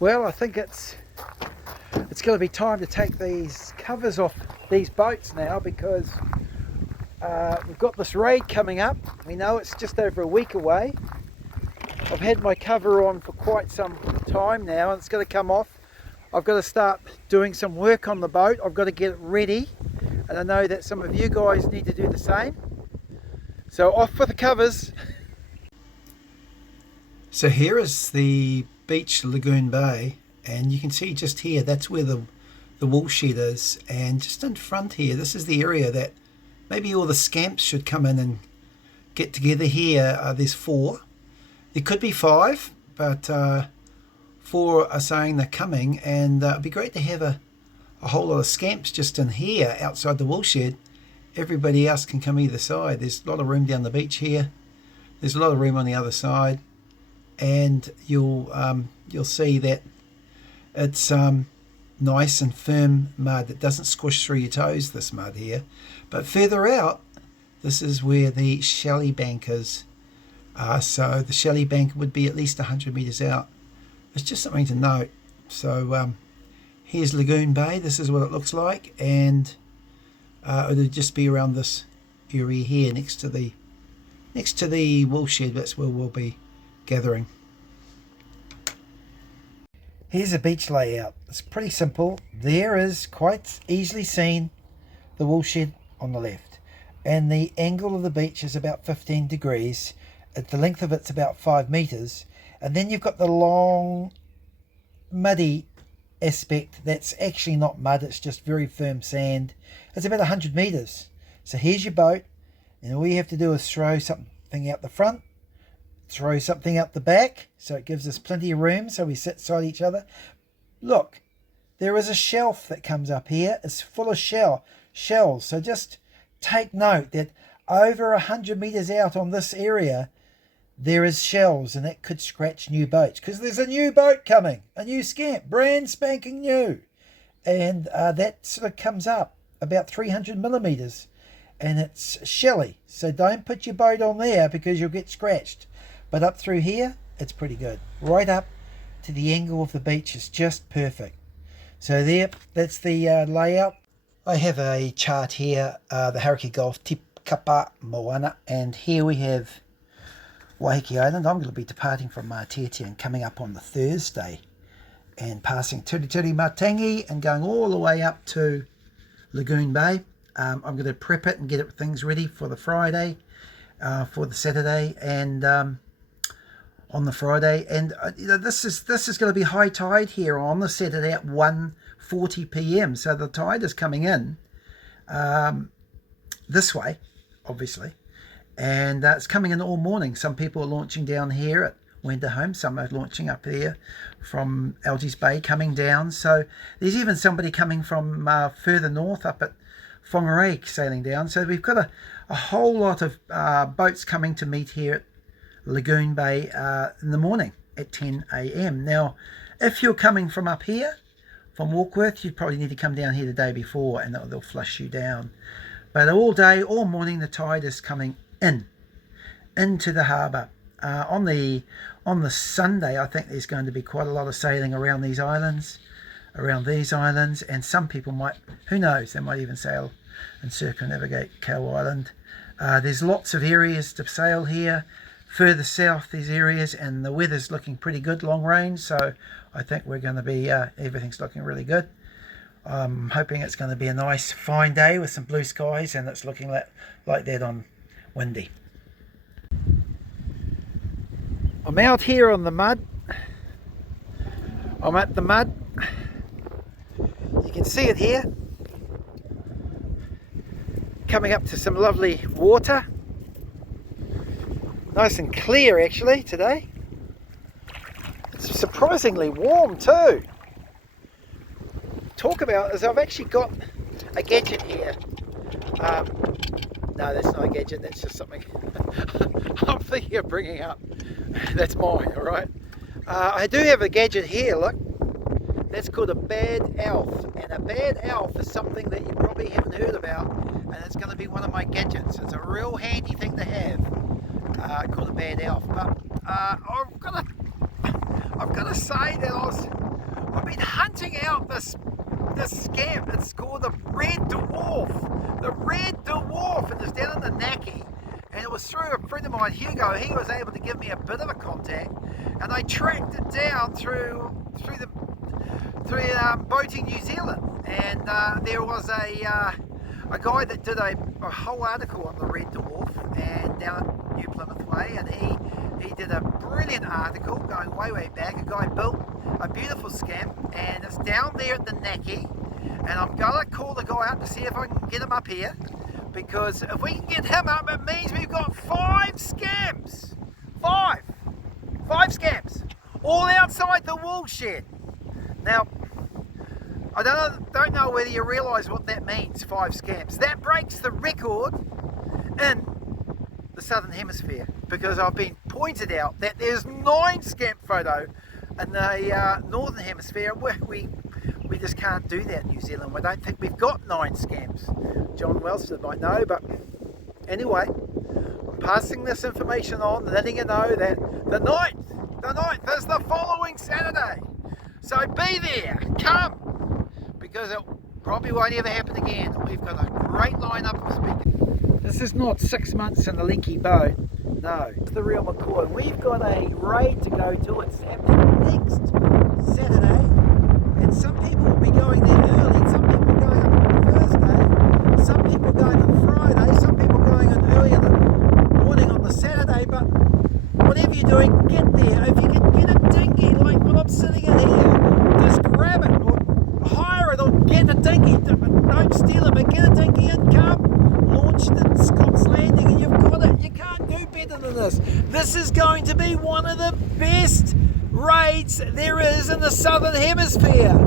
Well, I think it's going to be time to take these covers off these boats now, because we've got this raid coming up. We know it's just over a week away. I've had my cover on for quite some time now, and it's going to come off. I've got to start doing some work on the boat. I've got to get it ready, and I know that some of you guys need to do the same. So off with the covers. So here is the beach, Lagoon Bay, and you can see just here, that's where the wool shed is, and just in front here, this is the area that maybe all the scamps should come in and get together here. There's 4. There could be 5, but 4 are saying they're coming, and it'd be great to have a whole lot of scamps just in here outside the wool shed. Everybody else can come either side. There's a lot of room down the beach here. There's a lot of room on the other side, and you'll see that it's nice and firm mud. It doesn't squish through your toes, this mud here. But further out, this is where the shelly bank is. So the shelly bank would be at least 100 metres out. It's just something to note. So here's Lagoon Bay. This is what it looks like, and it'll just be around this area here next to the wool shed. That's where we'll be gathering. Here's a beach layout. It's pretty simple. There is quite easily seen the wool shed on the left, and the angle of the beach is about 15 degrees. The length of it's about 5 metres, and then you've got the long muddy aspect that's actually not mud, it's just very firm sand. It's about 100 metres. So here's your boat, and all you have to do is throw something out the front, throw something out the back, so it gives us plenty of room so we sit beside each other. Look, there is a shelf that comes up here. It's full of shells, so just take note that over 100 metres out on this area there is shells, and that could scratch new boats, because there's a new boat coming, a new scamp, brand spanking new, and that sort of comes up about 300 millimetres, and it's shelly, so don't put your boat on there because you'll get scratched. But up through here, it's pretty good. Right up to the angle of the beach is just perfect. So there, that's the layout. I have a chart here, the Hauraki Gulf, Tikapa Moana, and here we have Waiheke Island. I'm going to be departing from Matiatia and coming up on the Thursday and passing Tiritiri Matangi and going all the way up to Lagoon Bay. I'm going to prep it and get things ready for the Friday, for the Saturday, and on the Friday. And this is going to be high tide here on the Saturday at 1:40 p.m. So the tide is coming in this way, obviously. And it's coming in all morning. Some people are launching down here at Wenderholm. Some are launching up there from Alges Bay, coming down. So there's even somebody coming from further north up at Whangarei sailing down. So we've got a whole lot of boats coming to meet here at Lagoon Bay in the morning at 10 a.m. Now, if you're coming from up here, from Warkworth, you probably need to come down here the day before, and they'll flush you down. But all day, all morning, the tide is coming into the harbour. On the Sunday, I think there's going to be quite a lot of sailing around these islands, and some people might, who knows, they might even sail and circumnavigate Cow Island. There's lots of areas to sail here. Further south, there's areas, and the weather's looking pretty good, long range, so I think we're going to be, everything's looking really good. I'm hoping it's going to be a nice fine day with some blue skies, and it's looking like that on windy. I'm out here on the mud. I'm at the mud. You can see it here. Coming up to some lovely water. Nice and clear actually today. It's surprisingly warm too. Talk about is I've actually got a gadget here. No, that's not a gadget, that's just something I'm thinking of bringing up. That's mine, alright? I do have a gadget here, look. That's called a bad elf. And a bad elf is something that you probably haven't heard about, and it's going to be one of my gadgets. It's a real handy thing to have, called a bad elf. But I've got to say that I've been hunting out this scamp. It's called the Red Dwarf. The Red Dwarf, and it's down in the Naki. And it was through a friend of mine, Hugo. He was able to give me a bit of a contact, and I tracked it down through Boating New Zealand. And there was a guy that did a whole article on the Red Dwarf and down at New Plymouth Way, and he did a brilliant article going way back. A guy built a beautiful scamp, and it's down there at the Naki, and I'm gonna call the guy up to see if I can get him up here, because if we can get him up, it means we've got 5 scamps. Five scamps, all outside the wool shed. Now, I don't know whether you realise what that means, 5 scamps. That breaks the record in the Southern Hemisphere, because I've been pointed out that there's 9 scamp photo in the Northern Hemisphere. We just can't do that in New Zealand. We don't think we've got 9 scamps. John Wellston might know, but anyway, I'm passing this information on, letting you know that the 9th is the following Saturday. So be there, come, because it probably won't ever happen again. We've got a great lineup of speakers. This is not 6 months in the Linky boat. No, it's the real McCoy. We've got a raid to go to. It's happening next Saturday, and some people will be going there early. Some people are going up on Thursday. Some people are going on Friday. Some people are going in early in the morning on the Saturday. But whatever you're doing, get there. If you can get a dinghy like what I'm sitting in here, just grab it or hire it or get a dinghy. Don't steal it, but get a dinghy and come. Launched at Scott's Landing, and you've got it. You can't do better than this. This is going to be one of the best raids there is in the Southern Hemisphere.